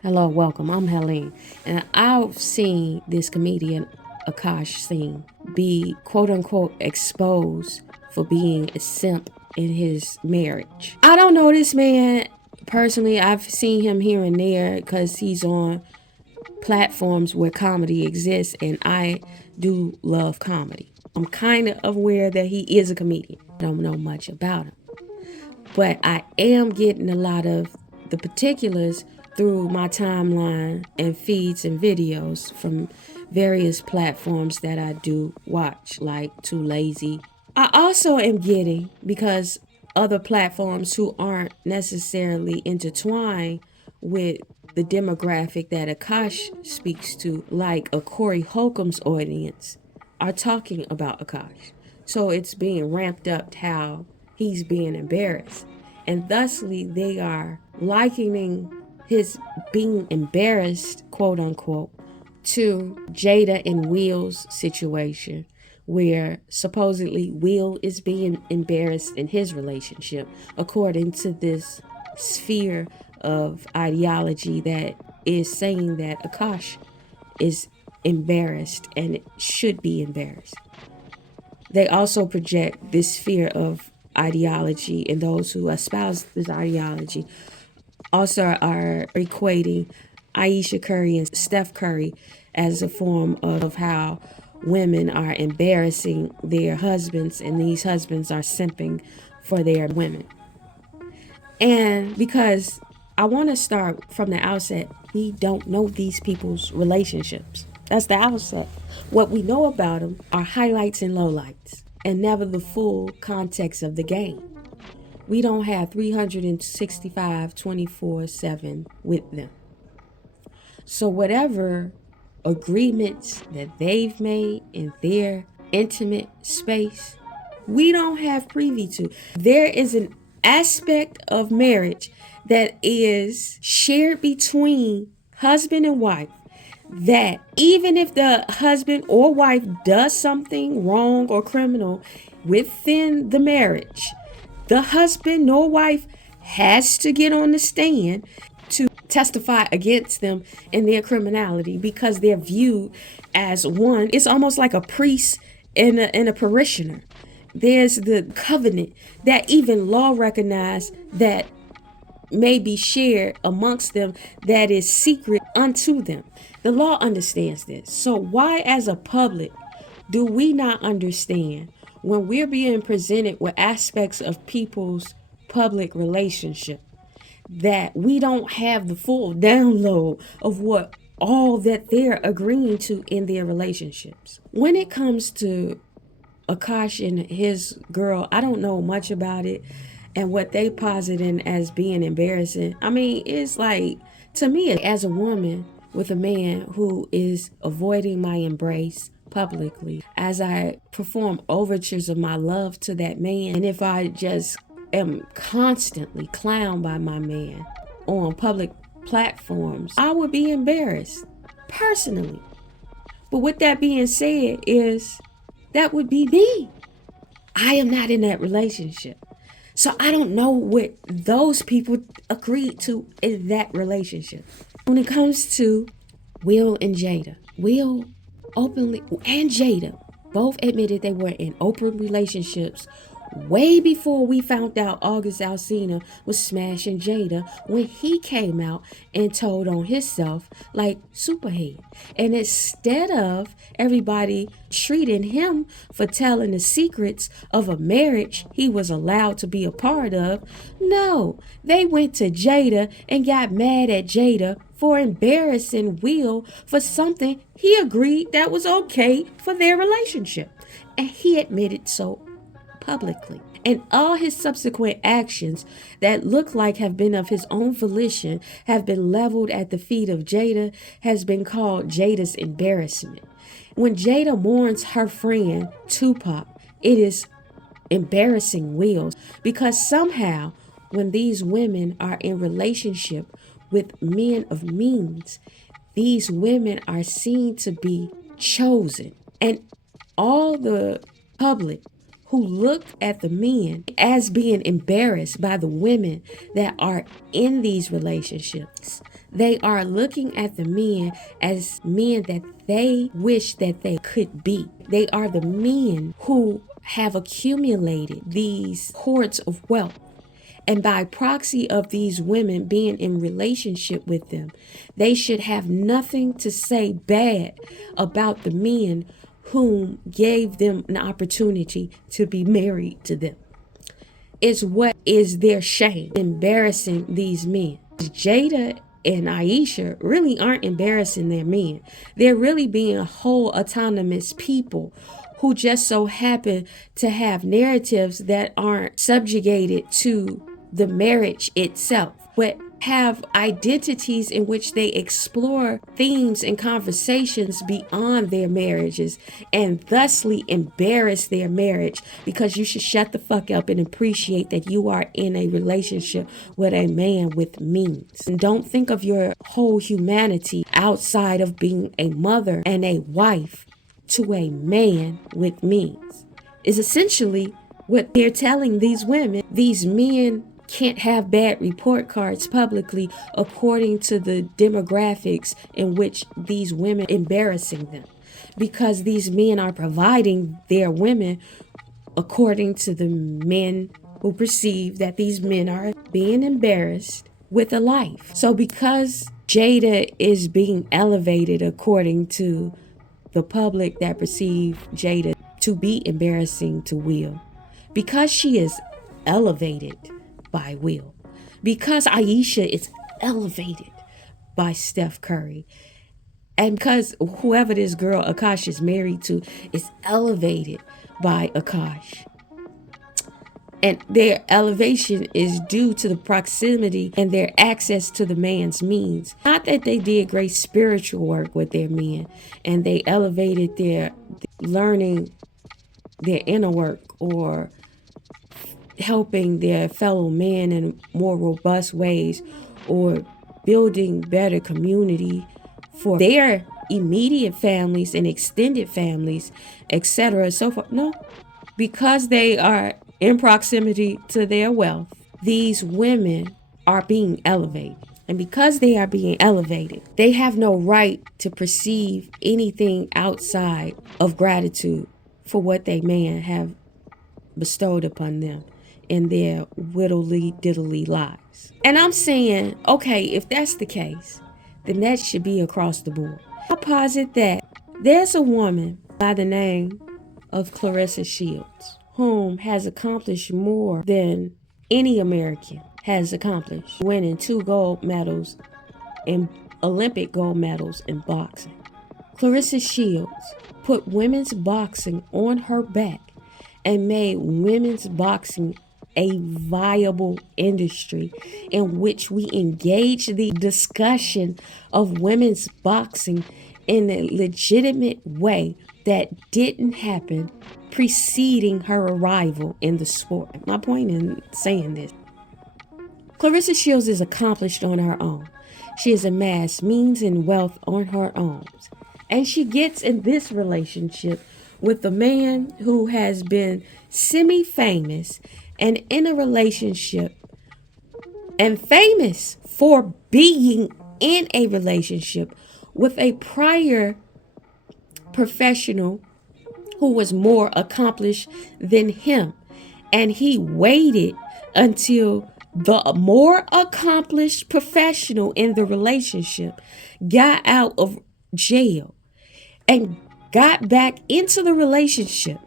Hello, welcome. I'm Helene, and I've seen this comedian Akaash Singh be quote unquote exposed for being a simp in his marriage. I don't know this man personally. I've seen him here and there because he's on platforms where comedy exists, and I do love comedy. I'm kind of aware that he is a comedian. I don't know much about him, but I am getting a lot of the particulars through my timeline and feeds and videos from various platforms that I do watch, like Too Lazy. I also am getting, because other platforms who aren't necessarily intertwined with the demographic that Akash speaks to, like a Corey Holcomb's audience, are talking about Akash. So it's being ramped up how he's being embarrassed. And thusly, they are likening his being embarrassed, quote unquote, to Jada and Will's situation, where supposedly Will is being embarrassed in his relationship, according to this sphere of ideology that is saying that Akash is embarrassed and should be embarrassed. They also project this fear of ideology, and those who espouse this ideology also are equating Aisha Curry and Steph Curry as a form of how women are embarrassing their husbands, and these husbands are simping for their women. And because I want to start from the outset, we don't know these people's relationships. That's the outset. What we know about them are highlights and lowlights, and never the full context of the game. We don't have 365 24/7 with them. So whatever agreements that they've made in their intimate space, we don't have privy to. There is an aspect of marriage that is shared between husband and wife, that even if the husband or wife does something wrong or criminal within the marriage, the husband nor wife has to get on the stand to testify against them in their criminality, because they're viewed as one. It's almost like a priest and a parishioner. There's the covenant that even law recognized that may be shared amongst them, that is secret unto them. The law understands this. So why as a public do we not understand when we're being presented with aspects of people's public relationship that we don't have the full download of what all that they're agreeing to in their relationships? When it comes to Akash and his girl, I don't know much about it and what they positing as being embarrassing. I mean, it's like, to me, as a woman with a man who is avoiding my embrace publicly, as I perform overtures of my love to that man, and if I just am constantly clowned by my man on public platforms, I would be embarrassed personally. But with that being said, is that would be me. I am not in that relationship. So I don't know what those people agreed to in that relationship. When it comes to Will and Jada, Will openly, and Jada, both admitted they were in open relationships way before we found out August Alsina was smashing Jada, when he came out and told on himself like Superhead. And instead of everybody treating him for telling the secrets of a marriage he was allowed to be a part of, no, they went to Jada and got mad at Jada for embarrassing Will for something he agreed that was okay for their relationship. And he admitted so publicly. And all his subsequent actions that look like have been of his own volition have been leveled at the feet of Jada, has been called Jada's embarrassment. When Jada mourns her friend Tupac, it is embarrassing Will, because somehow when these women are in relationship with men of means, these women are seen to be chosen. And all the public who look at the men as being embarrassed by the women that are in these relationships. They are looking at the men as men that they wish that they could be. They are the men who have accumulated these hoards of wealth. And by proxy of these women being in relationship with them, they should have nothing to say bad about the men whom gave them an opportunity to be married to them. It's what is their shame, embarrassing these men. Jada and Aisha really aren't embarrassing their men. They're really being whole autonomous people who just so happen to have narratives that aren't subjugated to the marriage itself, but have identities in which they explore themes and conversations beyond their marriages and thusly embarrass their marriage, because you should shut the fuck up and appreciate that you are in a relationship with a man with means. And don't think of your whole humanity outside of being a mother and a wife to a man with means. Is essentially what they're telling these women. These men can't have bad report cards publicly according to the demographics in which these women embarrassing them, because these men are providing their women according to the men who perceive that these men are being embarrassed with a life. So because Jada is being elevated according to the public that perceive Jada to be embarrassing to Will, because she is elevated by Will, because Aisha is elevated by Steph Curry, and because whoever this girl Akaash is married to is elevated by Akaash, and their elevation is due to the proximity and their access to the man's means. Not that they did great spiritual work with their men and they elevated their learning their inner work or helping their fellow men in more robust ways or building better community for their immediate families and extended families, etc. so forth. No, because they are in proximity to their wealth, these women are being elevated. And because they are being elevated, they have no right to perceive anything outside of gratitude for what they man have bestowed upon them in their whittly diddly lives. And I'm saying, okay, if that's the case, then that should be across the board. I posit that there's a woman by the name of Clarissa Shields whom has accomplished more than any American has accomplished, winning 2 gold medals and Olympic gold medals in boxing. Clarissa Shields put women's boxing on her back and made women's boxing a viable industry in which we engage the discussion of women's boxing in a legitimate way that didn't happen preceding her arrival in the sport. My point in saying this, Clarissa Shields is accomplished on her own. She has amassed means and wealth on her own. And she gets in this relationship with a man who has been semi-famous and in a relationship and famous for being in a relationship with a prior professional who was more accomplished than him. And he waited until the more accomplished professional in the relationship got out of jail and got back into the relationship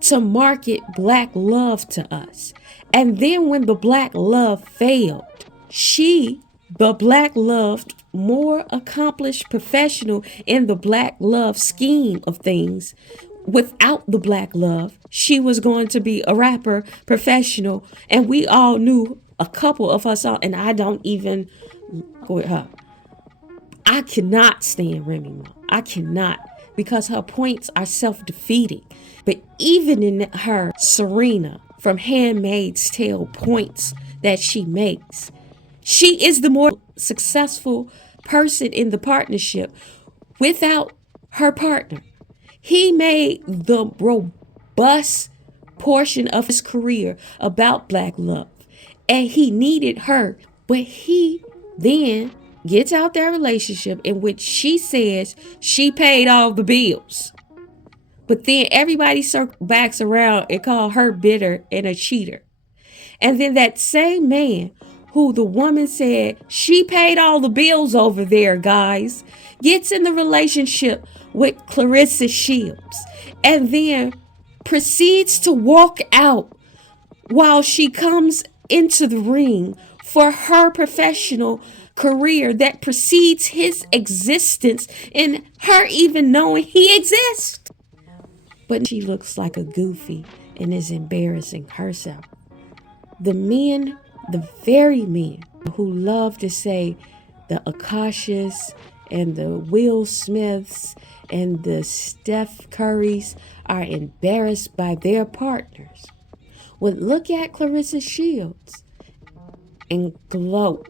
to market black love to us. And then when the black love failed, she, the black loved, more accomplished professional in the black love scheme of things, without the black love, she was going to be a rapper professional. And we all knew, a couple of us all, and I don't even with her. I cannot stand Remy Ma. I cannot, because her points are self-defeating. But even in her Serena from Handmaid's Tale points that she makes, she is the more successful person in the partnership without her partner. He made the robust portion of his career about black love. And he needed her. But he then gets out that relationship in which she says she paid all the bills. But then everybody backs around and call her bitter and a cheater. And then that same man who the woman said she paid all the bills over there, guys, gets in the relationship with Clarissa Shields and then proceeds to walk out while she comes into the ring for her professional career that precedes his existence and her even knowing he exists. But she looks like a goofy and is embarrassing herself. The very men who love to say the Akaashs and the Will Smiths and the Steph Currys are embarrassed by their partners would look at Clarissa Shields and gloat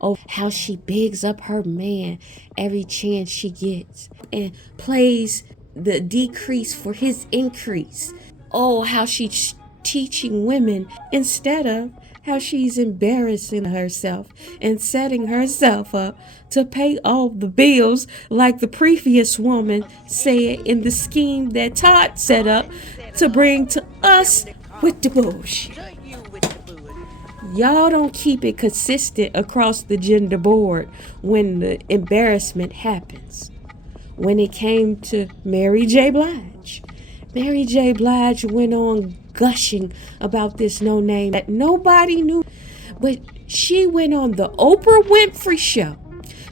oh, how she bigs up her man every chance she gets and plays the decrease for his increase. Oh, how she's teaching women instead of how she's embarrassing herself and setting herself up to pay all the bills like the previous woman said in the scheme that Todd set up to bring to us with the bullshit. Y'all don't keep it consistent across the gender board when the embarrassment happens. When it came to Mary J. Blige went on gushing about this no-name that nobody knew. But she went on the Oprah Winfrey Show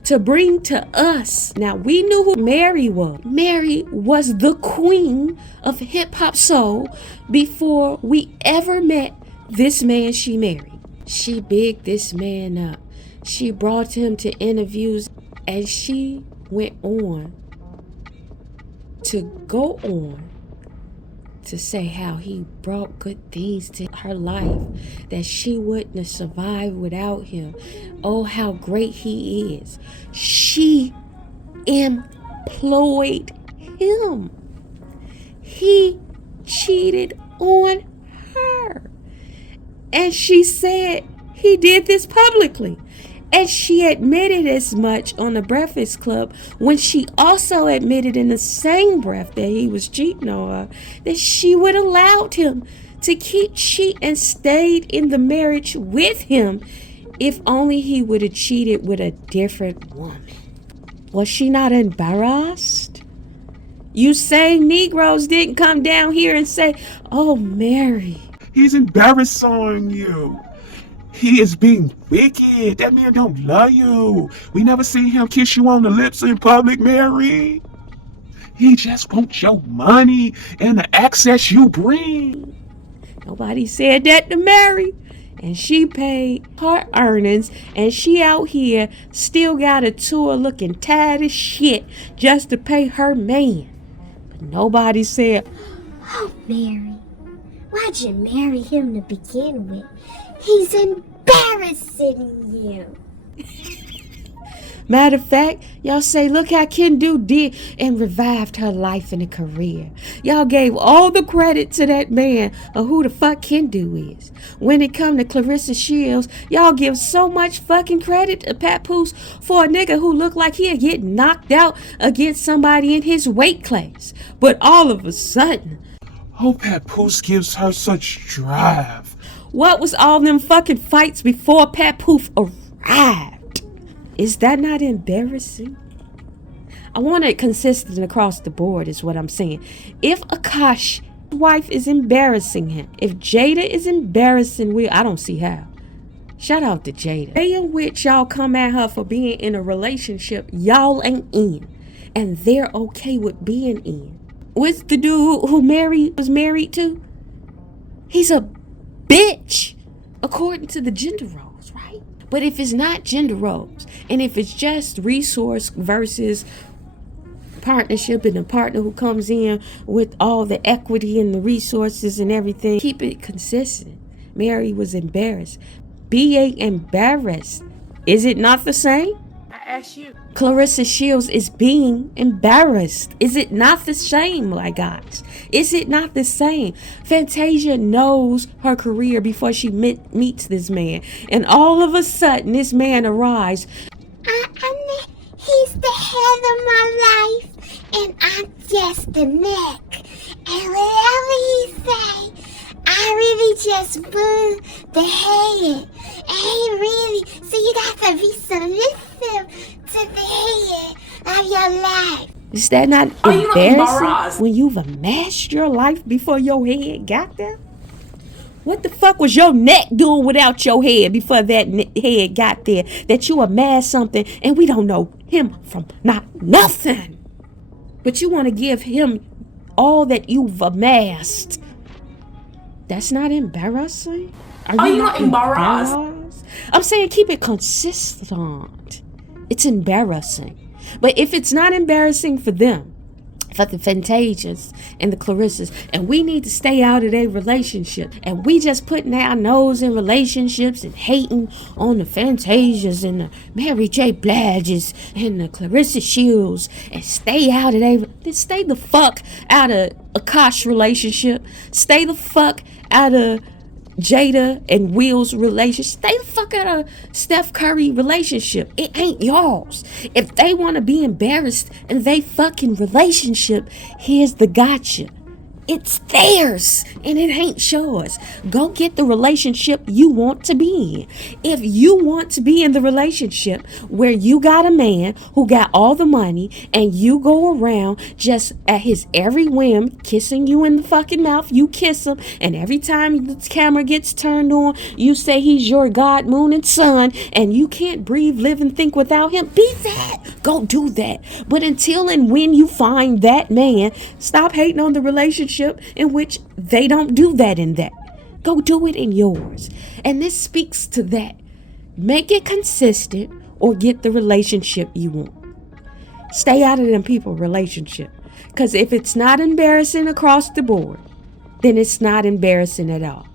to bring to us. Now, we knew who Mary was. Mary was the queen of hip-hop soul before we ever met this man she married. She bigged this man up. She brought him to interviews, and she went on to say how he brought good things to her life, that she wouldn't have survived without him. Oh, how great he is. She employed him. He cheated on her. And she said he did this publicly. And she admitted as much on the Breakfast Club when she also admitted in the same breath that he was cheating on her, that she would have allowed him to keep cheating and stayed in the marriage with him if only he would have cheated with a different woman. Was she not embarrassed? You say Negroes didn't come down here and say, "Oh, Mary, he's embarrassing you. He is being wicked. That man don't love you. We never seen him kiss you on the lips in public, Mary. He just wants your money and the access you bring." Nobody said that to Mary. And she paid her earnings, and she out here still got a tour looking tired as shit just to pay her man. But nobody said, "Oh, Mary, why'd you marry him to begin with? He's embarrassing you." Matter of fact, y'all say, look how Kendu did and revived her life and a career. Y'all gave all the credit to that man of who the fuck Kendu is. When it come to Clarissa Shields, y'all give so much fucking credit to Papoose for a nigga who looked like he'd get knocked out against somebody in his weight class. But all of a sudden, oh, Papoose gives her such drive. What was all them fucking fights before Papoose arrived? Is that not embarrassing? I want it consistent across the board is what I'm saying. If Akaash's wife is embarrassing him, if Jada is embarrassing Will, I don't see how. Shout out to Jada. The way in which y'all come at her for being in a relationship y'all ain't in, and they're okay with being in. What's the dude who was married to? He's a bitch, according to the gender roles, right? But if it's not gender roles, and if it's just resource versus partnership and the partner who comes in with all the equity and the resources and everything, keep it consistent. Mary was embarrassed. Being embarrassed, is it not the same? ask you. Clarissa Shields is being embarrassed. Is it not the same, my guys? Is it not the same? Fantasia knows her career before she meets this man. And all of a sudden, this man arrives. He's the head of my life, and I'm just the neck. And whatever he say, I really just move the head. Ain't really, so you got to be submissive to the head of your life. Is that not embarrassing when you've amassed your life before your head got there? What the fuck was your neck doing without your head before that head got there? That you amassed something and we don't know him from nothing. But you want to give him all that you've amassed. That's not embarrassing? Are you not embarrassed? I'm saying keep it consistent. It's embarrassing. But if it's not embarrassing for them, for the Fantasias and the Clarissas, and we need to stay out of their relationship, and we just putting our nose in relationships and hating on the Fantasias and the Mary J. Bliges and the Clarissa Shields, and stay out of then stay the fuck out of Akaash relationship, stay the fuck out of Jada and Will's relationship, stay the fuck out of Steph Curry relationship. It ain't y'all's. If they want to be embarrassed in they fucking relationship, here's the gotcha. It's theirs and it ain't yours. Go get the relationship you want to be in. If you want to be in the relationship where you got a man who got all the money and you go around just at his every whim, kissing you in the fucking mouth, you kiss him, and every time the camera gets turned on, you say he's your God, moon, and sun, and you can't breathe, live, and think without him, be that. Go do that. But until and when you find that man, stop hating on the relationship in which they don't do that in that. Go do it in yours. And this speaks to that. Make it consistent or get the relationship you want. Stay out of them people relationship. Because if it's not embarrassing across the board, then it's not embarrassing at all.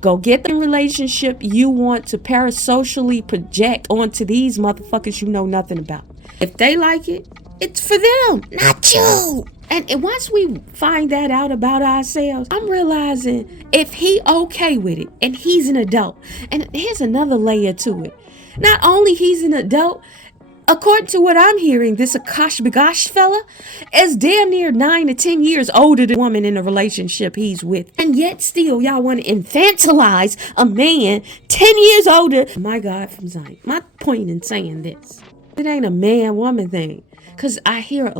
Go get the relationship you want to parasocially project onto these motherfuckers you know nothing about. If they like it, it's for them, not you. And once we find that out about ourselves, I'm realizing if he okay with it and he's an adult, and here's another layer to it. Not only he's an adult, according to what I'm hearing, this Akaash Bagosh fella is damn near 9 to 10 years older than the woman in the relationship he's with. And yet still y'all want to infantilize a man 10 years older. My God from Zion. My point in saying this, it ain't a man-woman thing. Because I hear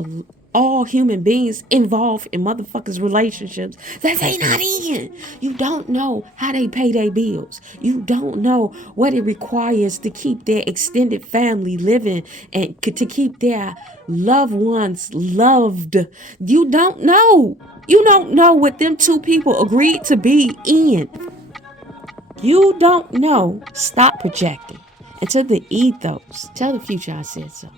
all human beings involved in motherfuckers' relationships that they not in. You don't know how they pay their bills. You don't know what it requires to keep their extended family living and to keep their loved ones loved. You don't know. You don't know what them two people agreed to be in. You don't know. Stop projecting. And to the ethos, tell the future I said so.